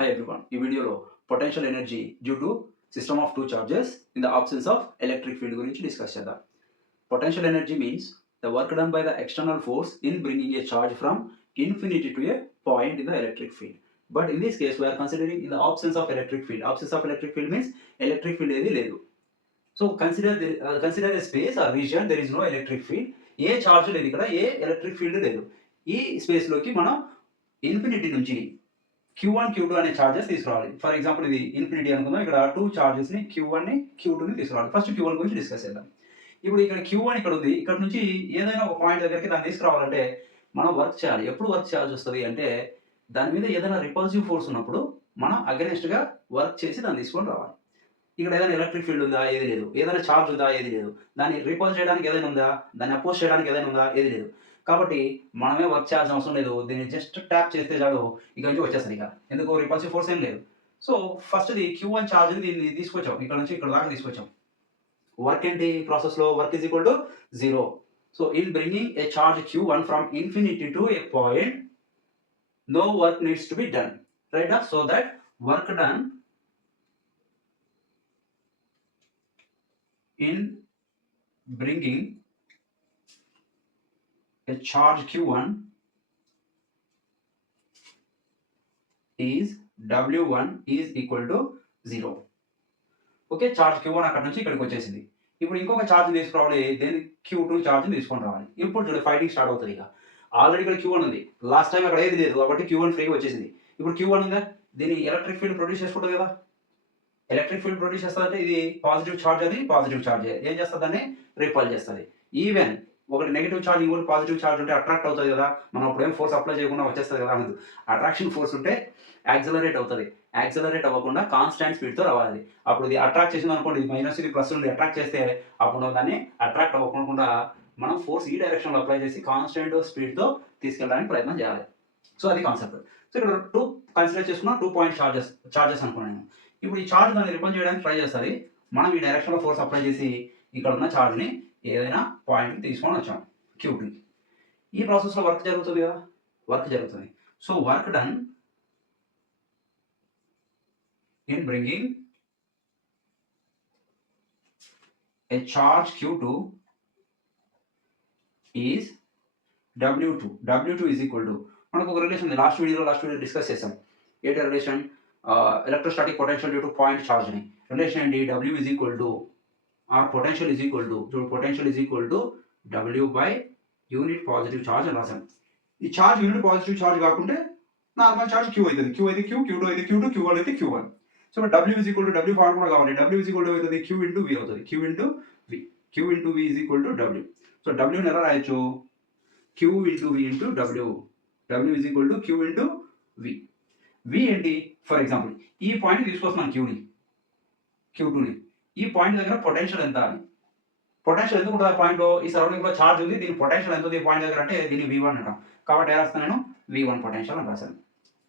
Hi everyone. ఈ వీడియోలో potential energy due to system of two charges in the absence of electric field గురించి discuss చేద్దాం. Potential energy means the work done by the external force in bringing a charge from infinity to a point in the electric field. But in this case, we are considering in the absence of electric field. Absence of electric field means electric field ఏది లేదు. So consider a space or region there is no electric field. A charge లేదు ఇక్కడ, ఏ electric field లేదు. ఈ space లోకి మనం infinity నుంచి Q1, Q2 అనే చార్జెస్ తీసుకురావాలి. ఫర్ ఎగ్జాంపుల్ ఇది ఇన్ఫినిటీ అనుకుందాం. ఇక్కడ టూ చార్జెస్ని Q1ని Q2ని తీసుకురావాలి. ఫస్ట్ Q1 గురించి డిస్కస్ చేద్దాం. ఇప్పుడు ఇక్కడ Q1 ఇక్కడ ఉంది. ఇక్కడ నుంచి ఏదైనా ఒక పాయింట్ దగ్గరికి దాన్ని తీసుకురావాలంటే మనం వర్క్ చేయాలి. ఎప్పుడు వర్క్ చేయాల్సి వస్తుంది అంటే దాని మీద ఏదైనా రిపల్సివ్ ఫోర్స్ ఉన్నప్పుడు మనం అగెనిస్ట్గా వర్క్ చేసి దాన్ని తీసుకొని రావాలి. ఇక్కడ ఏదైనా ఎలక్ట్రిక్ ఫీల్డ్ ఉందా? ఏది లేదు. ఏదైనా చార్జ్ ఉందా? ఏది లేదు. దాన్ని రిపల్స్ చేయడానికి ఏదైనా ఉందా? దాన్ని అపోజ్ చేయడానికి ఏదైనా ఉందా? ఏది లేదు. కాబట్టి మనమే వర్క్ చేయాల్సిన అవసరం లేదు. దీన్ని జస్ట్ ట్యాప్ చేస్తే చాలు, ఇక నుంచి వచ్చేస్తుంది. ఇక ఎందుకు రిపల్సివ్ ఫోర్స్ ఏం లేదు. సో ఫస్ట్ది Q1 చార్జ్ దీన్ని తీసుకొచ్చాం, ఇక్కడ నుంచి ఇక్కడ దాకా తీసుకొచ్చాం. వర్క్ ఏంటి ప్రాసెస్లో? Work is equal to 0. So in bringing A charge Q1 from infinity to A point, no work needs to be done, right? So that work done in bringing a charge Q1 is W1 is equal to 0. Okay, charge Q1 అక్కడ నుంచి ఇక్కడికి వచ్చేసింది. ఇప్పుడు ఇంకొక charge తీసుకురావాలి, దేని Q2 charge తీసుకొని రావాలి. ఇప్పుడు చూడండి ఫైటింగ్ స్టార్ట్ అవుతుంది. ఇక ఆల్రెడీ ఇక్కడ Q1 ఉంది, లాస్ట్ టైం అక్కడ ఏది లేదు కాబట్టి Q1 ఫ్రీగా వచ్చేసింది. ఇప్పుడు Q1 ఉందా, దీన్ని ఎలక్ట్రిక్ ఫీల్డ్ ప్రొడ్యూస్ చేసుకుంటుంది కదా. ఎలక్ట్రిక్ ఫీల్డ్ ప్రొడ్యూస్ చేస్తుందంటే ఇది పాజిటివ్ ఛార్జ్, అది పాజిటివ్ ఛార్జ్ ఏం చేస్తుంది, దాన్ని రిపల్ చేస్తుంది. ఈవెన్ ఒకటి నెగిటివ్ ఛార్జ్ ఇంకోటి పాజిటివ్ ఛార్జ్ ఉంటే అట్రాక్ట్ అవుతుంది కదా. మనం అప్పుడు ఏం ఫోర్స్ అప్లై చేయకుండా వచ్చేస్తుంది కదా అనేది. అట్రాక్షన్ ఫోర్స్ ఉంటే యాక్సిలరేట్ అవుతుంది. యాక్సిలరేట్ అవ్వకుండా కాన్స్టాంట్ స్పీడ్తో రావాలి. అప్పుడు ఇది అట్రాక్ట్ చేసింది అనుకోండి, ఇది మైనస్ ఇది ప్లస్ నుండి అట్రాక్ట్ చేస్తే అప్పుడు దాన్ని అట్రాక్ట్ అవ్వకుండా మనం ఫోర్స్ ఈ డైరెక్షన్లో అప్లై చేసి కాన్స్టాంట్ స్పీడ్తో తీసుకెళ్ళడానికి ప్రయత్నం చేయాలి. సో అది కాన్సెప్ట్. సో ఇక్కడ టూ కన్సిడర్ చేసుకున్న 2 పాయింట్ చార్జెస్ అనుకున్నాను. ఇప్పుడు ఈ చార్జ్ దాన్ని రిపల్ చేయడానికి ట్రై చేస్తుంది. మనం ఈ డైరెక్షన్లో ఫోర్స్ అప్లై చేసి ఇక్కడ ఉన్న చార్జ్ని ఏదైనా పాయింట్కి తీసుకొని వచ్చాం Q2. ఈ ప్రాసెస్లో వర్క్ జరుగుతుంది కదా, వర్క్ జరుగుతుంది. So work done in bringing a charge Q2 is W2. W2 is equal to, మనకు ఒక రిలేషన్ ఉంది, లాస్ట్ వీడియో డిస్కస్ చేసాం. ఏంటి relation? Electrostatic potential due to point charge అని రిలేషన్ ఏంటి? W is equal to or potential is equal to, చూడు potential is equal to W by unit positive charge అని రాసాం. ఈ చార్జ్ యూనిట్ పాజిటివ్ చార్జ్ కాకుంటే normal charge Q అవుతుంది. Q అయితే Q, Q2 అయితే Q2, Q1 అయితే Q1. So W is equal to W formula కావాలి. W is equal to అవుతుంది Q into V అవుతుంది. Q into V. Q into V is equal to W. So W ని ఎలా రాయొచ్చు? Q into V into W. W is equal to Q into V. V ఏంటి? For example ఈ point తీసుకొస్తున్నాను Q2ని. ఈ point దగ్గర potential ఎంత అని. పొటెన్షియల్ ఎందుకు ఉంటుంది ఆ పాయింట్లో? ఈ సరౌండింగ్లో చార్జ్ ఉంది, దీని పొటెన్షియల్ ఎంత ఉంది ఈ పాయింట్ దగ్గర అంటే దీన్ని V1 అంటాం. కాబట్టి ఎలా రాస్తాను నేను? V1 పొటెన్షియల్ అని రాశాను.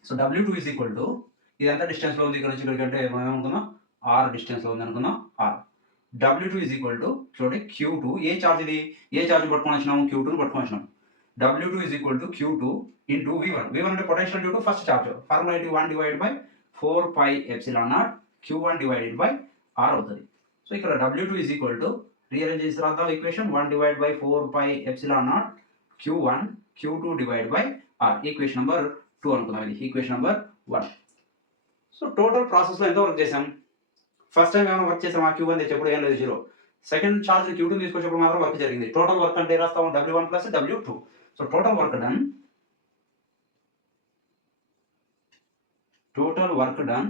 So W2 is equal to, ఇది ఎంత డిస్టెన్స్లో ఉంది ఇక్కడ నుంచి ఇక్కడికి అంటే మనం ఏమనుకుందాం, R డిస్టెన్స్లో ఉంది అనుకుందాం. R W2 is equal to, చూడండి Q2 ఏ చార్జ్ ఇది, ఏ చార్జ్ పట్టుకొని వచ్చినాము? Q2ని పట్టుకొని వచ్చినాం. W2 is equal to Q2 into V1. V1 అంటే potential due to first charge. Formula ఏంటి? 1 divided by 4 pi epsilon naught Q1 divided by R అవుతుంది. So ఇక్కడ W2 is equal to, rearrange చేసి రాద్దాం equation. 1 divided by 4 pi epsilon naught Q1 Q2 divided by R. Equation number 2 అనుకుందాం, ఇది equation number 1. So total ప్రాసెస్లో ఎంత work చేసాం? First time ఏమైనా వర్క్ చేసాం? Q1 తెచ్చేప్పుడు ఏం లేదు, 0. సెకండ్ చార్జ్ Q2 తీసుకొచ్చేప్పుడు మాత్రం వర్క్ జరిగింది. టోటల్ వర్క్ అంటే రాస్తాము W1 plus W2. So total work done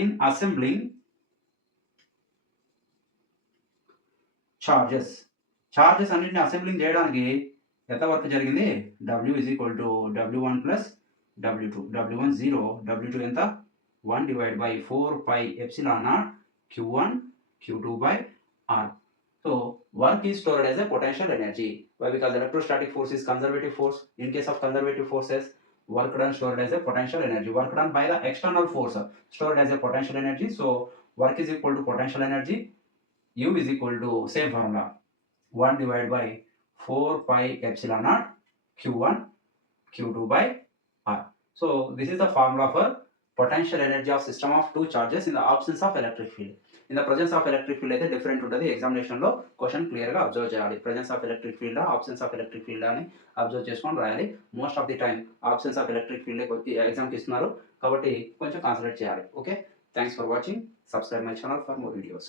in assembling charges అన్నింటిని అసెంబ్లింగ్ చేయడానికి ఎంత వర్క్ జరిగింది? W is equal to W1 plus W2. W1 0, W2 ఎంత? 1 divided by 4 pi epsilon naught Q1 Q2 by R. So work is stored as a potential energy. Why? Because electrostatic force is conservative force. In case of conservative forces, work done stored as a potential energy. Work done by the external force stored as a potential energy. So work is equal to potential energy. U is equal to, same formula, 1 divided by 4 pi epsilon naught Q1 Q2 by R. So this is the formula for potential energy of system of 2 charges in the absence of electric field. In the presence of electric field అయితే different ఉంటుంది. ఎగ్జామినేషన్లో question క్లియర్గా observe చేయాలి. Presence of electric field, absence of electric field అని observe చేసుకొని రాయాలి. Most of the time absence of electric field ఎగ్జామ్కి ఇస్తున్నారు కాబట్టి కొంచెం కాన్సన్ట్రేట్ చేయాలి. Okay, thanks for watching. Subscribe my channel for more videos.